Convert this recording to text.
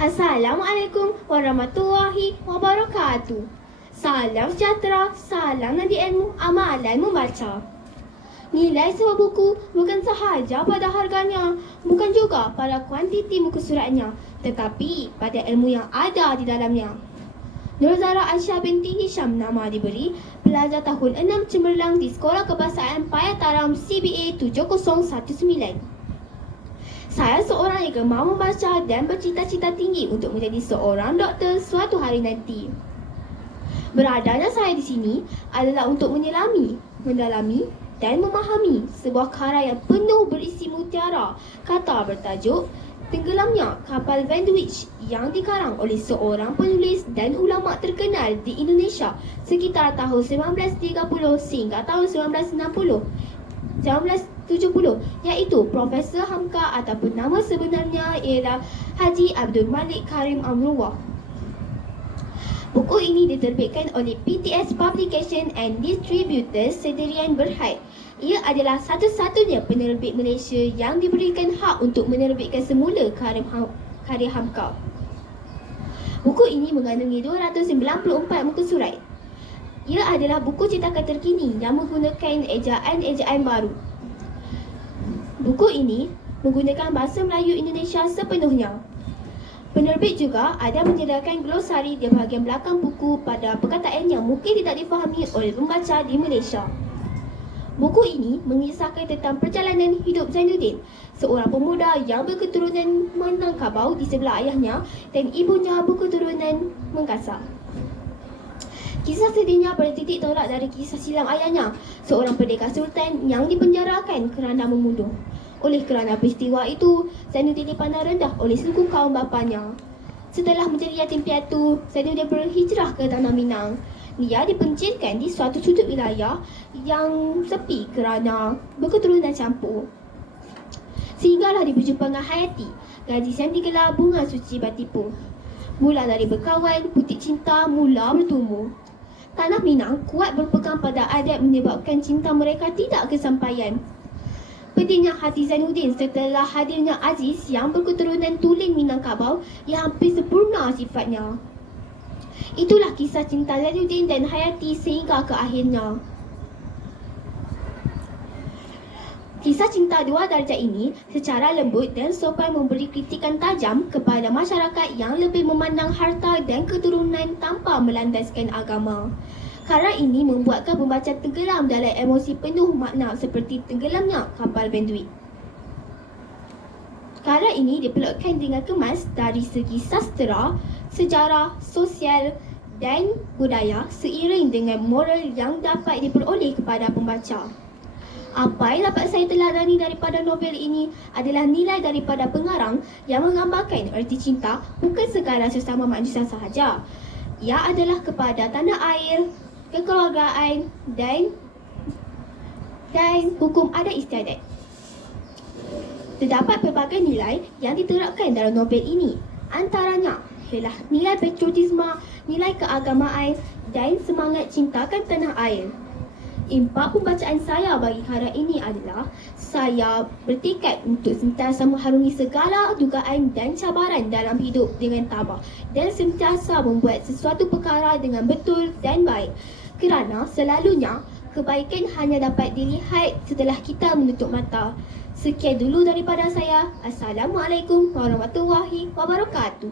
Assalamualaikum warahmatullahi wabarakatuh. Salam sejahtera, salam nadi ilmu, amalan membaca. Nilai sebuah buku bukan sahaja pada harganya, bukan juga pada kuantiti muka suratnya, tetapi pada ilmu yang ada di dalamnya. Nur Zara Aisyah binti Hisham nama diberi, pelajar tahun 6 cemerlang di Sekolah Kebahasaan Payataram CBA 7019. Saya seorang yang gemar membaca dan bercita-cita tinggi untuk menjadi seorang doktor suatu hari nanti. Beradanya saya di sini adalah untuk menyelami, mendalami dan memahami sebuah karya yang penuh berisi mutiara. Kata bertajuk Tenggelamnya Kapal Vandewijk yang dikarang oleh seorang penulis dan ulama terkenal di Indonesia sekitar tahun 1930 sehingga tahun 1970, iaitu Profesor Hamka ataupun nama sebenarnya ialah Haji Abdul Malik Karim Amrullah. Buku ini diterbitkan oleh PTS Publication and Distributors Sedirian Berhad. Ia adalah satu-satunya penerbit Malaysia yang diberikan hak untuk menerbitkan semula karya Hamka. Buku ini mengandungi 294 muka surat. Ia adalah buku cetakan terkini yang menggunakan ejaan-ejaan baru. Buku ini menggunakan bahasa Melayu Indonesia sepenuhnya. Penerbit juga ada menyediakan glosari di bahagian belakang buku pada perkataan yang mungkin tidak difahami oleh pembaca di Malaysia. Buku ini mengisahkan tentang perjalanan hidup Zainuddin, seorang pemuda yang berketurunan Minangkabau di sebelah ayahnya dan ibunya berketurunan Mengkasar. Kisah sedihnya pada titik tolak dari kisah silam ayahnya, seorang pendekar sultan yang dipenjarakan kerana membunuh. Oleh kerana peristiwa itu, Zainuddin dipandang rendah oleh suku kaum bapanya. Setelah menjadi yatim piatu, Zainuddin berhijrah ke Tanah Minang. Dia dipencilkan di suatu sudut wilayah yang sepi kerana berketurunan campur. Sehinggalah dia berjumpa dengan Hayati, gadis yang digelar Bunga Suci Batipu. Mula dari berkawan, butik cinta mula bertumbuh. Tanah Minang kuat berpegang pada adat menyebabkan cinta mereka tidak kesampaian. Pedihnya hati Zainuddin setelah hadirnya Aziz yang berketurunan Tulen Minangkabau yang hampir sempurna sifatnya. Itulah kisah cinta Zainuddin dan Hayati sehingga ke akhirnya. Kisah cinta dua darjah ini secara lembut dan sopan memberi kritikan tajam kepada masyarakat yang lebih memandang harta dan keturunan tanpa melandaskan agama. Karya ini membuatkan pembaca tenggelam dalam emosi penuh makna seperti tenggelamnya kapal Vandewijk. Karya ini dipelukkan dengan kemas dari segi sastera, sejarah, sosial dan budaya seiring dengan moral yang dapat diperoleh kepada pembaca. Apa yang dapat saya teladani daripada novel ini adalah nilai daripada pengarang yang menggambarkan erti cinta bukan sekadar sesama manusia sahaja. Ia adalah kepada tanah air, kekeluargaan dan hukum adat istiadat. Terdapat pelbagai nilai yang diterapkan dalam novel ini. Antaranya ialah nilai patriotisme, nilai keagamaan dan semangat cintakan tanah air. Impak pembacaan saya bagi karya ini adalah saya bertekad untuk sentiasa mengharungi segala dugaan dan cabaran dalam hidup dengan tabah dan sentiasa membuat sesuatu perkara dengan betul dan baik, kerana selalunya kebaikan hanya dapat dilihat setelah kita menutup mata. Sekian dulu daripada saya. Assalamualaikum warahmatullahi wabarakatuh.